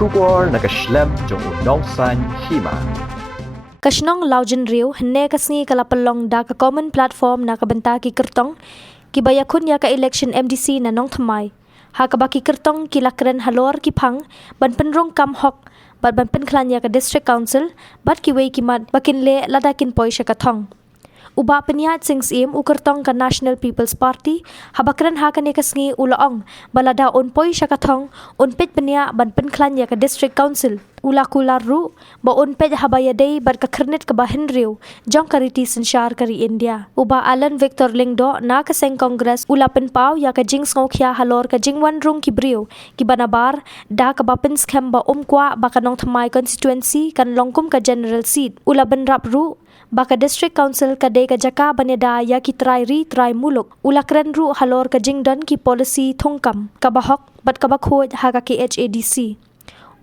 Shubor nakashlem jong unong san hima. Kasnong Laujen Riu henne kasngi kalapalong da ka common platform na kabanta ki kertong ki bayakun ya ka election MDC na nong thamai. Ha ka baki kertong ki lakren halor ki phang ban penrong kam hok bat ban penklan ya ka district council bat ki wei ki mat bakin le ladakin poi sha ka thong. Uba penyat sing sim ukertong ka National People's Party habakren ha ka nekasngi ulaong balada on poi syakathong on pet penya ban penklan ya ka District Council ula kular ru ba on pet habaya dei bar ka kernet ka bahen riu jong kariti sensyar kari India uba Alan Victor Lingdo na ka seng Congress ula penpau ya ka jing ngokya halor ka jingwan rung ki briu ki banabar da ka bapen scam ba kwa ba kanong thamai constituency kan longkum ka general seat ula benrap ru baka district council kadai ka jaka baneda ya ki try muluk ulakren ru halor ka jingdon ki policy thongkam kabahok bat kabakhoj ha ka ki HADC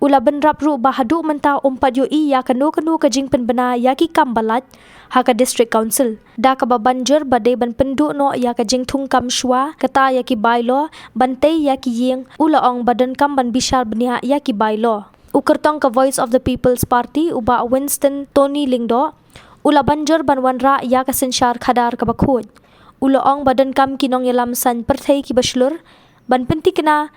ula benrap ru bahadu menta umpat yo I ya kanu ka jing penbena ya ki kambalat ha ka district council da ka babanjur badai ban pendu no ya ka jing thongkam shwa kata ya ki bylaw bantei ya ki yeng ula ong badan kam ban bishar benia ya ki bylaw ukertong ka voice of the people's party uba Winston Tony Lingdo ula banjur banwanra ya ka sensyar khadar ka bakhoj ula ong badan kam kinong yalam san perthai ki baslur ban penti kena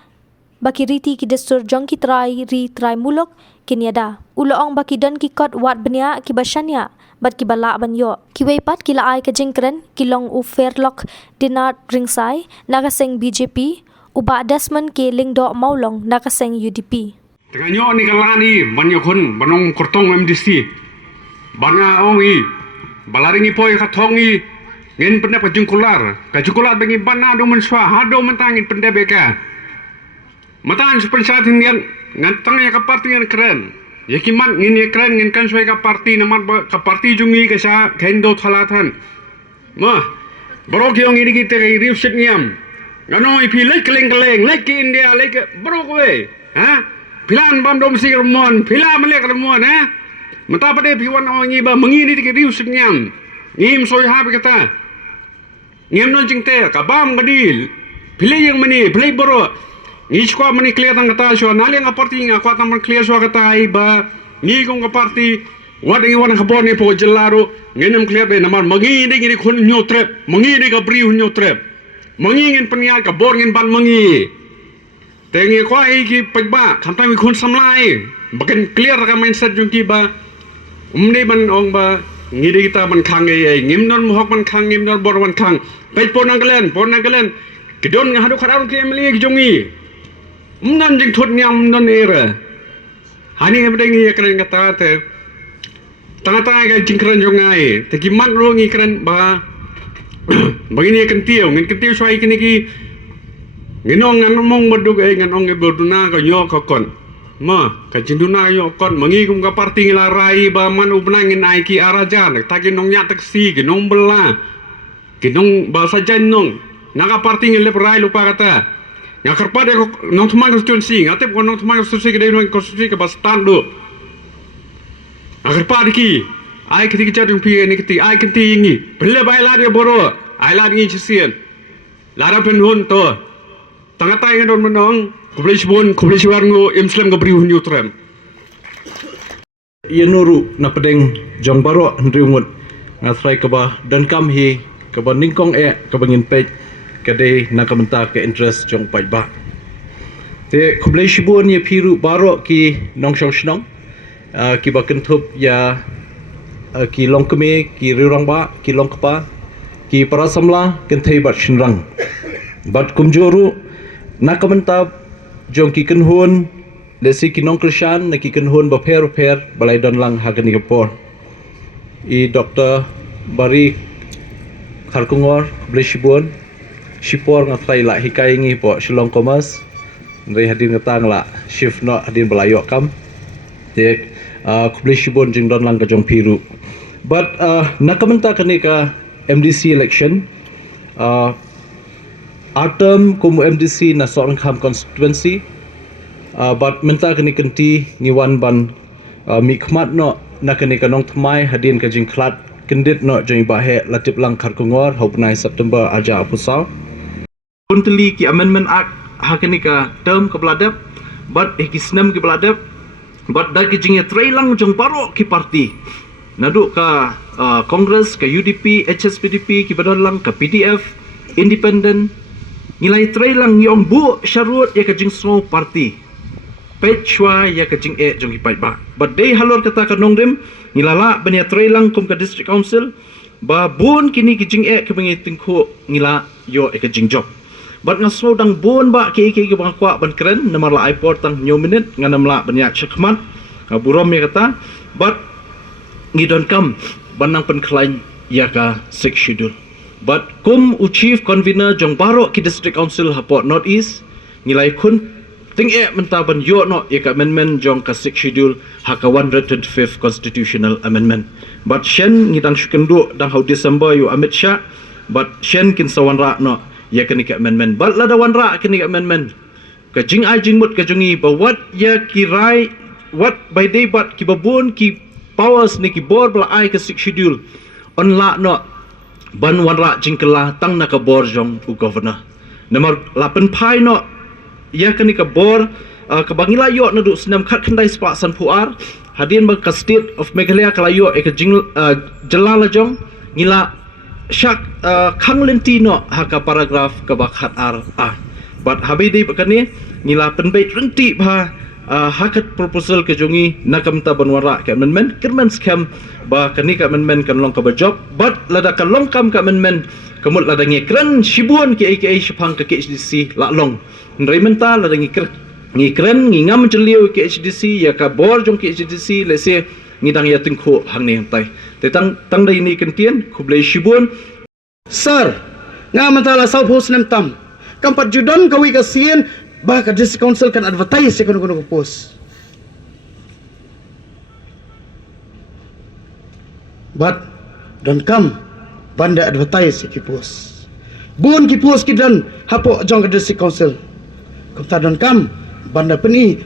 baki riti ki destur jong ki try mulok kinyada ula ong baki don ki kot wat benya ki basanya bat ki bala ban yo ki weipat ki laai ka jingkren ki long u fairlock dinat ringsai naga seng BJP uba Desmond ke Lingdo maulong naga seng UDP Tenganyo ni kalani banyakun banong kortong MDC bana ongi balaringi poi katongi ngin pende kajungkular bengi bana do menswa hado mentangin pende beka matan supensyat hinian ngantang ya ka parti yang keren yakiman ngin ya keren ngin kan suai ka parti namat ka parti jungi ka sa kendo thalatan ma bro ki ongi kita kai riusit niam ngano ipi lek keleng lek ki India lek bro we ha pilan bam dom sir mon pila melek remon ha mata pada piwan ongi ba mengini di riu senyam ngim soi ha kata ngim non jingte kabam gadil pilih yang mani pilih boro ni skwa mani clear tang kata so nali nga party nga kwa tang clear so kata ai ba ni kong ka party wading wan khabon ni po jelaro ngenem clear be namar mangi ni khun nyotrep mangi ni ka briu nyotrep mangi ngin penya ka bor ngin ban mangi tengi kwa ai ki pagba khamta mi khun samlai bakan clear ka mindset jungki ba umni ban ong ba ngidi kita ban khang ai ngimnon mohok ban khang ngimnon bor ban khang pai pon nagalen kidon nga hadu kharau ki emli ki jongi umnan jing thot nyam non era hani ebdeng ye kren kata te tanga ga jing kren jongai te ki mat ro ngi kren ba bagini kan tiau ngin ketiu swai kini ki nginong ngan mong badug ai ngan ong e borduna ka nyo ka kon ma kajinduna yo kon mangi kum ka parti nglarai ba man upnangin ai ki arajan ta ki nong nya taksi ki nong bela ki nong ba sajan nong naga parti ngile rai lupa kata nya karpa de nong thumang constituency ngate ko nong thumang constituency ke de nong constituency ke ba stand do agar pa ki ai kiti ki jadung pi ni kiti ai kiti ngi bele bai la de boro ai la ngi chisian lara pen hun to tanga tai ngon menong kublai warngo Islam ka briu nyutrem yenuru na pedeng jong baro ndriungut ngatrai ka ba dan kam hi ka ba ningkong ka bangin pej kade na kamenta ka interest jong pai ba te kublai shibun ye piru baro ki nong shnong ki ba kentup ya ki long keme ki rirang ba ki long kapa ki parasamla kentai bat shinrang bat kumjoru na kamenta jong ki kenhun lesi kinong krishan na ki kenhun ba per balai don lang hagan ni kapor I Dr. Bari Kharkungor Bleshibun Shipor ngatai la hikai ngi po Shillong Commerce ndai hadin ngatang la shift no hadin balayo kam te Bleshibun jing don lang ka jong piru but nakamenta kani ka MDC election Atom kumu MDC na seorang ham constituency but menta kini kenti niwan ban mikmat no na kini kanong thamai hadin ka jing klat kendit no jeng bahe latip lang Kharkungor hopnai September aja apusau unteli ki amendment act hakini ka term ke beladap but ki senam ke beladap But da kijing trailang jong baro ki parti. Nadu ka Kongres, ka UDP, HSPDP, ki badalang ka PDF, Independent. Nilai trailang yong bu syarut ya kijing so parti. Pechwa ya kijing jong ki ba. But day halor kata ka nongrim ngilala banya trailang kum ka district council ba bun kini kijing ke bangi tingku ngila yo kijing job. But nga so dang bun ba ki bang kwa ban keren namar la airport tang nyo minute nga namla banyak chakmat burom ya kata but ngidon kam banang penklain ya ka six schedule. But kum chief convener jong baro ki district council hapot north east ngilai kun ting mentaban yo no ya ka amendment jong ka six schedule ha ka 125th constitutional amendment. But shen ngidang shukendu dang hau December yo Amit Shah but shen kin sawan ra no ya kini ka amendment but lada wanra kini ka amendment ka jing ai jing mut ka jungi ba what ya kirai what by day but ki babun ki powers ni ki board bla ai ka six schedule on la no ban wanra jing kala tang na ka board jong u governor nomor 8 pai no ya kini ka board ka bangila yo na du senam khat khandai spa san puar hadin ba ka state of Meghalaya kala yo e ka jing jalala jong ngila syak khang lentino haka paragraf ka bakhat ar but habi dei pakani ngila penbait renti ba hakat proposal ke jongi nakamta banwara ka amendment kirman scam ba kani ka amendment kan long ka ba job but lada ka long kam ka amendment kamut lada ngi kran shibuan ke aka shipang ka HDC la long nreimenta lada ngi kran ngi ngam jeliu ke HDC ya ka bor jong ke HDC lese ngidang ya tingko hang ni hantai tetang tang dai ni kentien kublai shibun sir nga matala south host nem tam kampat judon kawi ka sien ba ka district council kan advertise kan kuno post but don't come banda advertise ki post bun ki post ki dan hapo jong ka district council kamta don't come banda peni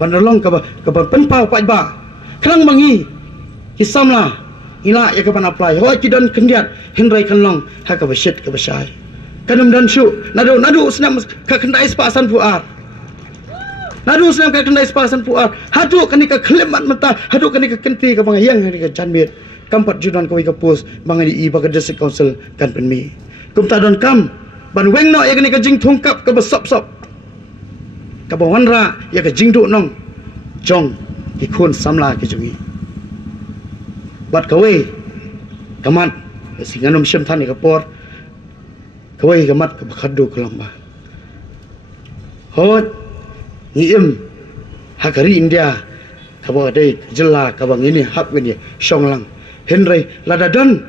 banda long ka penpau pat ba kerang mangi kisamla ila ya kapan apply hoi kidan kendiat henrai kanlong ha ka basit ka basai kanum dan shu nadu senam ka kendai spasan puar nadu senam ka kendai spasan puar hadu kani ka klemat mata hadu kani ka kenti ka bangayang kani ka janmit kampat judan ka wi ka pos bangani i ba ka district council kan penmi kumta don kam ban weng no ya kani ka jing thungkap ka basop ka bawanra ya ka jing du nong jong ki khun samla ki jungi bat kawai kamat singanom syam thani ka por kawai kamat ka khaddu kalamba hot ni hakari India ka ba dai jella ka bang ini hak ni shonglang henry ladadan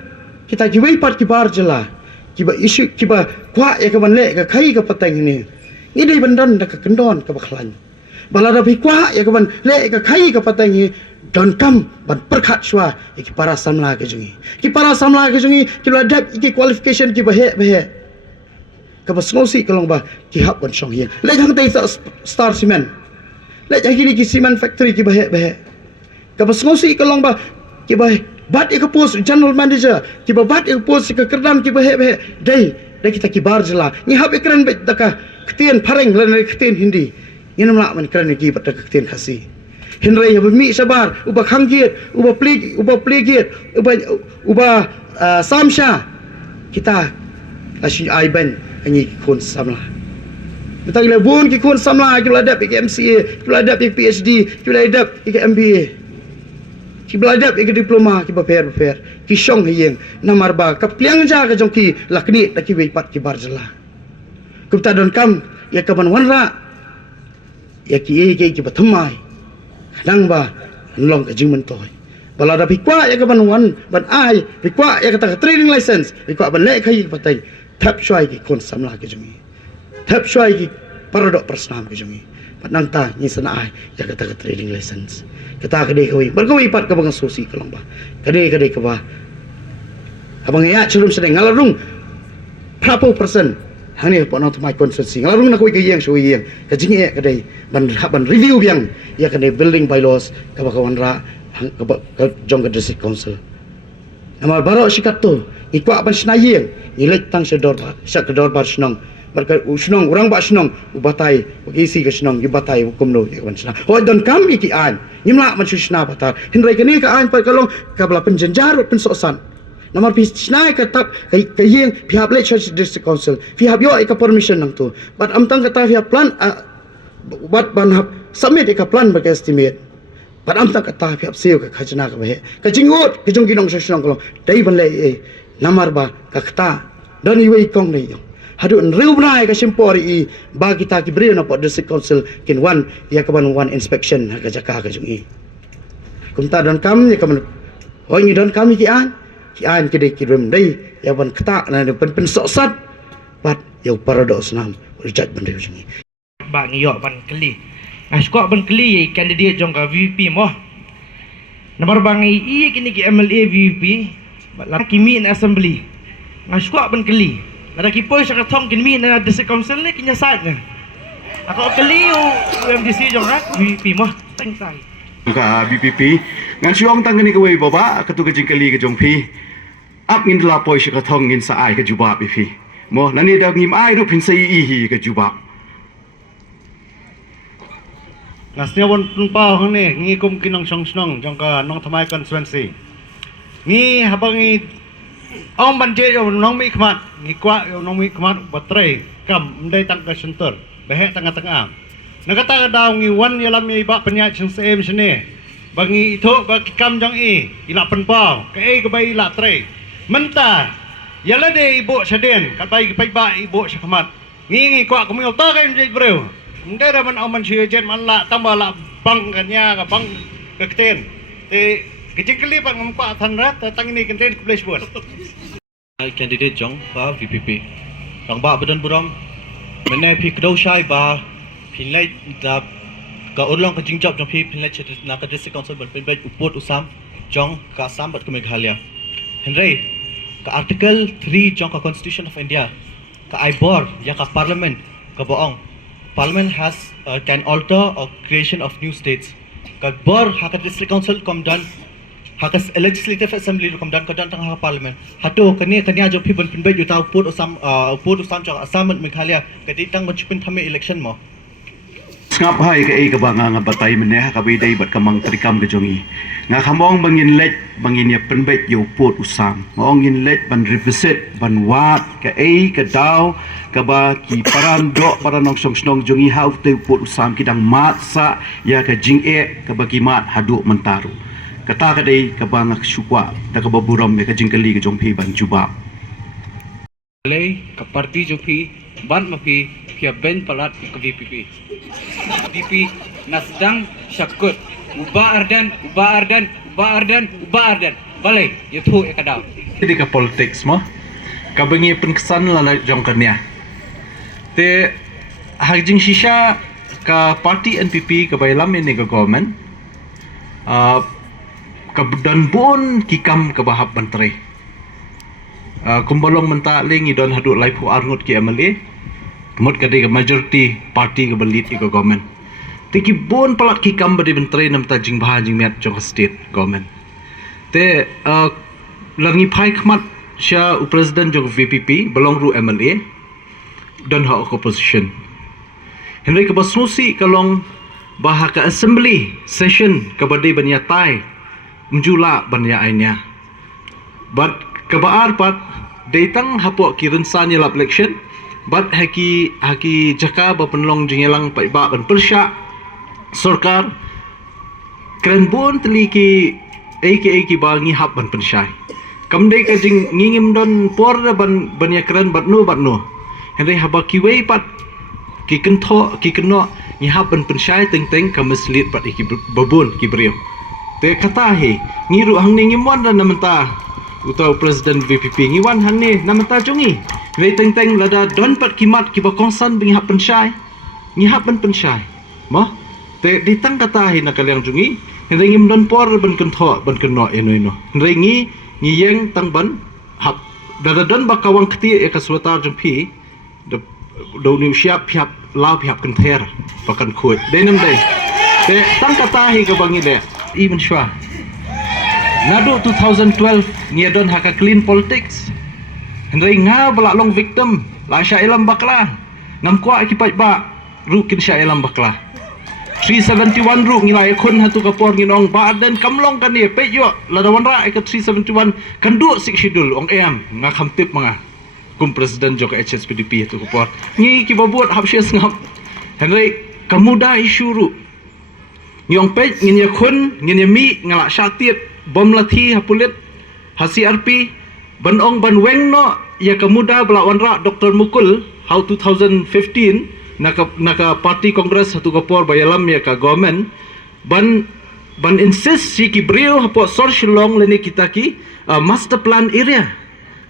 kita kiwai pat ki bar jella ki ba isu ki ba kwa ya ka ban le ka khai ka patang ni dai bandan da ka kendon ka ba khlan balada bikwa ya kaban le ka khai ka patangi don kam ban perkhat shwa ki para samla ke jungi ki ladap ki qualification ki bahe ka basnosi kalong ba ki hap ban shong hian le jang tai star cement le jang ki cement factory ki bahe ka basnosi kalong ba ki bahe bat ka post general manager ki ba bat ka post ka kerdam ki bahe dai kita ki bar jela ni hap ekran bet daka ktien pareng lan ktien hindi ini nak menikran lagi pada kektian kasih. Henry yang bermi sabar, ubah khanggit, ubah plegit, ubah samsha. Kita asyik aiban ini kun samla. Kita gila bun ki kun samla, kita ladap ki MCA, kita ladap ki PhD, kita ladap ki MBA. Kita ladap ki diploma, kita paper, ki syong hiyeng, namar ba, kapliang jaga jong ki lakni taki weipat ki barjala. Kita don kam ya kaban wanra. Ya ki batamai kadang ba long ka jing mentoy balada bikwa ya ka banwan ban ai bikwa ya ka training license bikwa ban le khai patai thap shwai ki kon samla ke jungi thap shwai ki paradok persnam ke jungi patnang ta ni sana ai ya ka training license kata ka de koi bar koi pat ka bang sosi kalong ba kade ka ba abang ya churum sedeng ngalarung prapo person hani po nang tumai conferencing larung nak ke yang sui yang ka jinge ka dai ban review yang ya ka dai building bylaws ka ba kawan ra ka jong ka district council amal baro sikat tu ikwa ban snayeng ilek tang sedor ba sak kedor bar snong berkat usnong orang bak senong ubatai isi ke senong ubatai hukum lo ya kawan sena hoi don kam iki an nyimla man susna batar hindrai kene ka an par kalong kabla penjenjar pensosan namar pi snai ka tak ka yeng pihak le church district council pihak yo ka permission nang tu but am tang kata pihak plan bat ban hab submit ka plan ba estimate but am tang kata pihak seo ka khajna ka be ka jingot ka jong ginong susnong kalong dai ban le namar ba ka kata don iwe kong ne yo hadun riubnai ka simpori ba kita ki beri na pot district council kin one ya ka ban one inspection ka jaka ka jungi kumta don kam ya ka hoi ni don kam ki an ke dei ki rem dei ya ban kata na pen soksat pat ya paradox nam reject ban riu jungi ba ni yo ban keli skok ban keli candidate jong ka VP mo nomor bang kini ki MLA VP la kimi na assembly skok ban keli ada kipoy sa katong kinmi na district council ni kinyasad nga. Ako kali MDC jong ha VP mo tang ka BPP ngan siong tang ni kawai baba katu ka jingkali ka jong pi up in la poi sa katong in sa ai ka juba pi mo nani da ngim ai ru pin sai i hi ka juba Nasnya won pa hang ne ngi kum kinong song jong ka nong thamai constituency ngi habang ngi ông ban chế yo nong mi khmat ngi kwa yo nong mi khmat batrai kam ndai tang ka center behe tengah-tengah nakata daw ngi wan yalam mi ba penya chung sem sene bangi tho ba kam jong ila pen pa ka ka bai la tre menta yala de ibu saden ka bai pai ba ibu sa khmat ngi kwa ko mi ta ka ngi breu ndai ra man man sie jen man la tambah la bang kanya ka bang ka kten te kecil pak ngompa thanrat tang ini kenten kubles buat candidate jong ba VPP rang ba badan buram mene phi kdo shai ba phinlai da ka orlong ka jingjap jong phi phinlai chet na ka district council ban pin upot usam jong ka sam bat ka Meghalaya henry ka article 3 jong ka constitution of India ka ibor ya ka parliament ka boong parliament has can alter or creation of new states ka bor ha ka district council come done hakas legislative assembly kom dan kadang tang parliament hato kania jo phi ban pin bai yuta upot usam cha assam Meghalaya kadi tang ban chupin thame election mo ngap hai ka ba nga batay meneh ka bidai bat kamang trikam ka jongi nga khamong bangin let bangin ya pen bai yo upot usam mong in let ban revisit ban wat ka ka daw ka ba ki paran do para nong song jongi how to upot usam kidang mat sa ya ka jing ka ba ki mat hadu mentaru kata kadai ka bang syukwa da ka baburam me ka jingkali ka jongpi ban juba le ka parti jopi ban mapi pia ben palat ka VPP nasdang syakut uba ardan bale yuthu ekadaw Jadi ka politics mo ka bengi penkesan la jong kania te hajing shisha ka parti NPP ka bailam ini ka government dan bon kikam ke bahab menteri kumbalong menta ling idon haduk lai pu arngut ki MLA mut kadi ke majority party ke belit ke government tiki bon palat kikam badi menteri nam ta jing bah jing miat jong state government te langi pai khmat sya president jong VPP belong ru MLA dan ha opposition henry ke basusi kalong bah ka assembly session ke badi banyatai menjula banya ainya but kebaar pat datang hapo kirensan yelap election but haki jaka ba penlong jingelang pai ba ban persya sarkar kren bon teliki aka bangi hap ban pensyai kamde ka jing ngingim don por ban banya kren bat no henry haba kiwei pat ki keno ni hap ban pensyai teng ka mislead pat iki babon ki brio te kata he ngiru hang ni ngimwan dan namenta utau president VPP ngiwan hang ni namenta jongi re teng lada don pat kimat ki ba konsan bing hap pensyai ngi hap ban pensyai mo te ditang kata he na kalyang jongi re ngim don por ban keno eno re ngi yeng tang ban hap dada don ba kawang kti e ka suatar jong pi do ni siap piap lao piap kan ter pakan kuat denam dei te tang kata he ka bangi de even sure ngado 2012 niadon haka clean politics hendai nga balak long victim la sya ilam bakla ngam kwa ki pai ba ru kin sha elam bakla 371 ru ngilai khun hatu kapor nginong ba dan kamlong kan ni pe yo ladawan ra ka 371 kan du sik schedule ong em nga kham tip manga kum presiden jok HSPDP hatu kapor ni ki babuat habshes ngam henry kamuda isu ru nyong pe ngin ya khun ngin ya mi ngala syatiet bom lathi hapulit hasi RP ban ong ban weng no ya kamuda belawan ra Dr. Mukul how 2015 naka parti kongres satu kapor bayalam ya ka government ban insist si ki brio hapo sor Shillong leni kita ki master plan area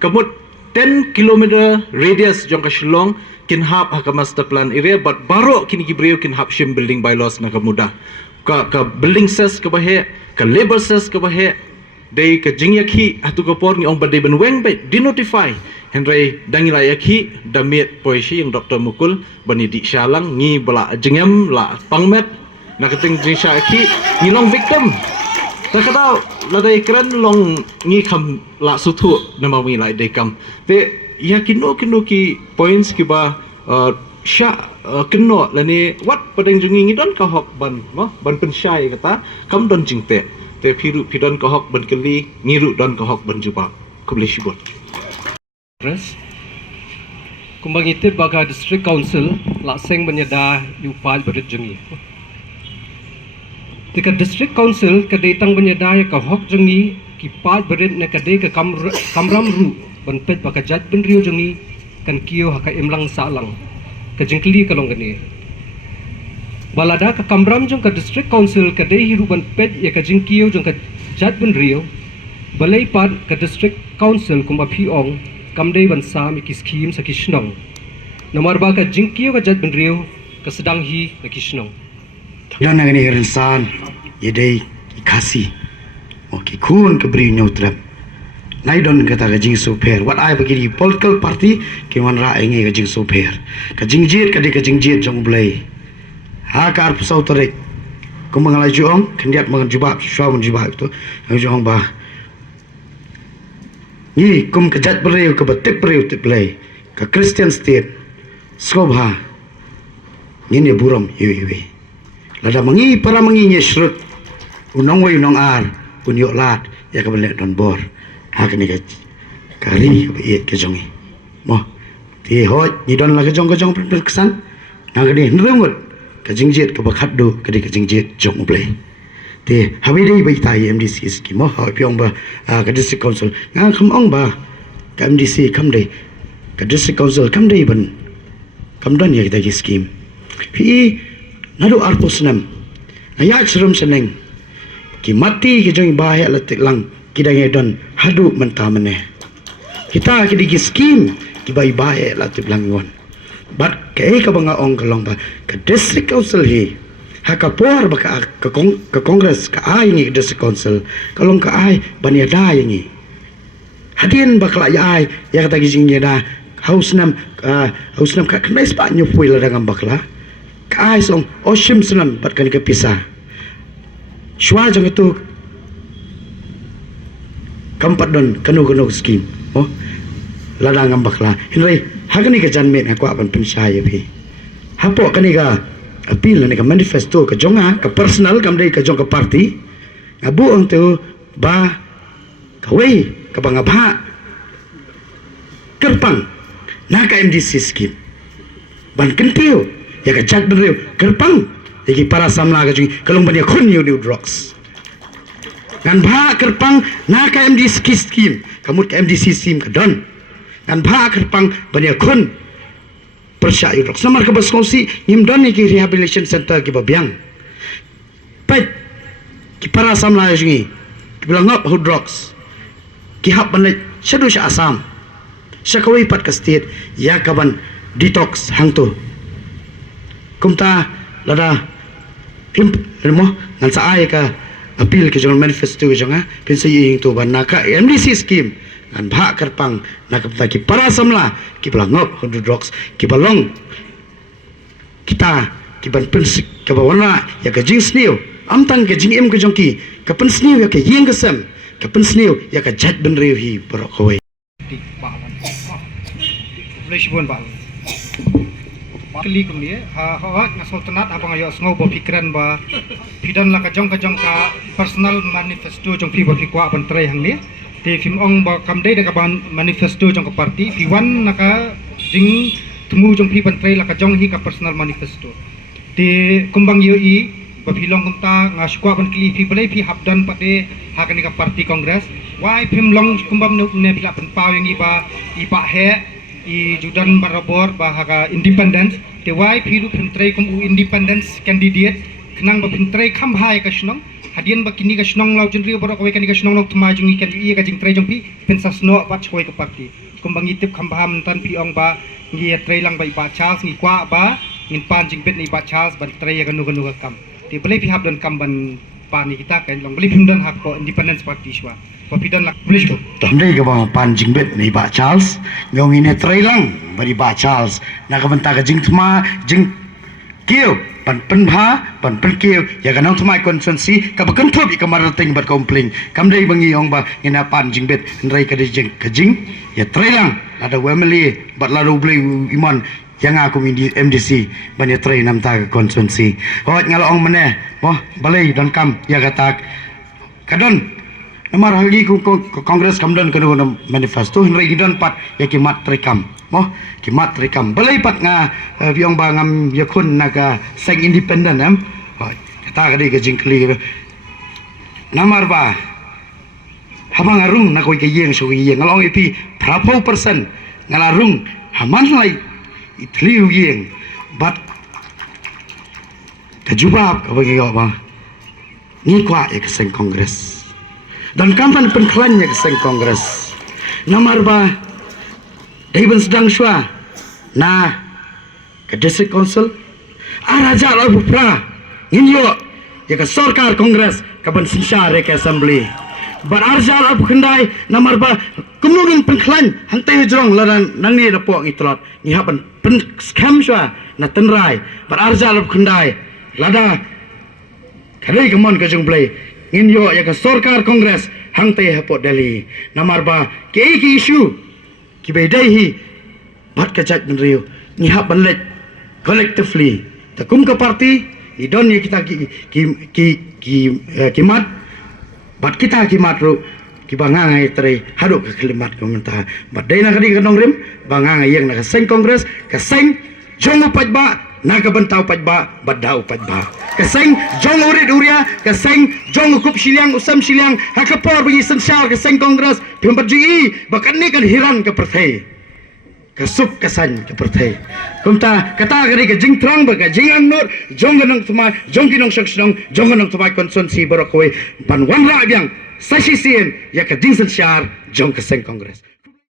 kamut 10 km radius jong ka Shillong kin hap ha ka master plan area but baro kini ki brio kin hap shim building bylaws naka muda ka building ses ka bahe ka labor ses ka bahe dei ka jingyakhi hatu kapor ni ong badai ban weng be di notify Henry dangila yakhi damit poisi yang Dr. Mukul bani di syalang ngi bala jengem la pangmet nak keting jing syaki ngi long victim tak kata ladai keren long ngi kham la sutu nama wi lai dei kam te ya kino ki points ki ba sya keno lani wat padeng jungi ngi don ka hok ban ban pensyai kata kam don jingte te pidon ka hok ban keli ngiru don ka hok ban juba kubli shibot kumbang itu baga district council laseng menyeda upaj berit jengi tika district council kadetang menyeda ya ka hok jengi ki paj berit ne kade ka kamram ru benpet baka jat ben rio jengi kan kio haka imlang salang ka jengkli kalong gani balada ka kamram jong ka district council kade hiru benpet ya ka jengkio jong ka jat ben rio balai pat ka district council kumba piong kamdei bansa mi kiskim sa kishnong nomor ba ka jingkio ka jat benrio ka sedang hi na kishnong Yan ang ini rinsan yedei ikasi o ki kun ke beri nyutrap nai don kata ka jing super what I bagi di political party ki wan ra ingi ka jing super ka jing jit jong blai ha kar pusau tarik ko mangalai juong kendiat mangan jubab shwa mun jubab tu juong ba ni kum kejat beriu ke betip beriu tip lay ke Christian state skobha ni buram yui lada mangi para mangi nyesrut unong wai unong ar unyok lat ya ke belek don bor ha ke ni ke kari ke iet ke jongi mo ti hoj ni don la ke jong perkesan na ke ni nrungut ke jingjet ke bakhat do ke jingjet jong play te habi dei bai tai MDC scheme ha pyong ba ka district council nga kham ong ba ka MDC kham dei ka district council kham dei ban kam don ye ta scheme pi nadu arposnam aya chrum seneng ki mati ki jong ba ya latik lang ki dai don hadu menta mane kita ki di scheme ki bai ba ya latik lang ngon bat ke ka banga ong kalong ba ka district council hi haka por baka ke kongres ka ai ni district council kalong ka ai bania da yangi hadin bakla ya ai ya kata gijing ya da house nam ka knai spa nyu pui la dangam bakla ka ai song oshim sunam bat kan ke pisa shwa jang itu kampat don kanu scheme oh la dangam bakla hinrai hagani ka janmet aku apan pensaya bi hapo kani ka appeal ni ka manifesto ka jonga ka personal kam dei ka jong ka party abu ang tu ba ka wei ka bangabha kerpang na ka MDC scheme ban kentiu ya ka jak bereu kerpang iki para samla ka jing kalong bania khon new drugs kan bha kerpang na ka MDC scheme kamut ka MDC scheme ka don kan bha kerpang bania khon persyayu dok samar ke baskongsi ngimdan ni ki rehabilitation center ki babiang pai ki para samla jingi ki bilangap hu drugs ki hap banai syadu sya asam syakawai pat ka state ya kaban detox hangtu kumta lada pim mo ngan sa ay ka appeal ki jong manifesto jong pinsa ying tu ban naka MDC scheme an bha kerpang nak ki para samla ki belangop hu drugs ki balong kita ki ban pensik ka bawana ya ka jing sniu amtang ka jing em ka jongki ka pen sniu ya ka yeng ka sam ka pen sniu ya ka jat ben riu hi borok hoy Flashbone ba kali kami hawat ngasultanat abang ayo ngau berpikiran ba pidan la kajong ka personal manifesto jong pi berpikwa bantrai hang ni te film ong ba kamdai da kaban manifesto jong ka parti pi1 naka jing temu jong pi bantrai la kajong hi ka personal manifesto te kumbang yo i ba pilong kumta ngasukwa ban kli pi balai pi habdan pate hakani ka parti kongres wai pim long kumbam ne pila pen pau yang iba he i judan barabor bahaga independence te wai phiru phintrei kum independence candidate knang ba phintrei kham hai ka shnong hadian ba kini ka shnong lau jendri borok wai kani ka shnong nok thma jungi kan i ka jingtrei jong pi pensas no pat choi ka parti kum bangi tip kham baham tan pi ong ba ngi trei lang ba ba charles ngi kwa ba ngin pan jingbet ni ba charles ban trei ka nu ka kam te belai pi hab dan kam ban pani kita kan long belai phimdan hak ko independence party shwa papidan lak boleh tu Tandai ke bang panjing bet ni Pak Charles, nyong ini trailang bagi Pak Charles. Nak kebentar ke jing thma jing kieu pan kieu ya kanang thma konsensi ka bakan thop ka marating bat kompling. Kam dai bangi ong ba ngina panjing bet ndrai ka jing ya trailang ada family bat lalu beli iman yang aku MDC bani trai nam ta konsensi. Hot ngalo ong meneh boh balai dan kam ya katak kadon Namar hagi kongres kamdan kena manifesto henry gidan pat ya kimat rekam kimat rekam balai pat nga biong bangam yakun naga seng independent kata kadi ke jingkli namar ba habang arung na koi ke yeng so yeng ngalong ipi prapo persen ngalarung haman lai itliu yeng bat kejubab ka bagi ba ni kwa ke seng kongres dan kapan penklannya ke seng kongres namar ba daiban sedang shwa na ke district council araja la bupra inyo ya ke sarkar kongres ke ban sinsar ke assembly bar arja la bukandai namar ba kumungin penklan hantai jrong laran nangni dapo ngitrot ni hapan pen scam shwa na tenrai bar arja la bukandai lada kadai kemon ke jong play inyo ya ke sarkar kongres hangtai hapot Delhi namar ba ke issue ki bedai hi bat kajat menriu ni hap banlet collectively takum ke parti idon ni kita kimat bat kita kimat ru ki bangangai trai haduk ke kalimat komentar bat dai na kadi kanong rim bangangai yang na seng kongres ka seng jong upat ba naga bentau pajba badau pajba keseng jong urit uria keseng jong ukup siliang usam siliang hakapor bagi sensar keseng kongres pemberji bahkan ni kan hiran ke perthai kesup kesan ke perthai kumta kata gari ke jing terang baga jing angnur jong ganong tuma jong kinong syaksnong jong ganong tuma konsumsi borokoi ban wan ra biang sasisien ya ke jing sensar jong keseng kongres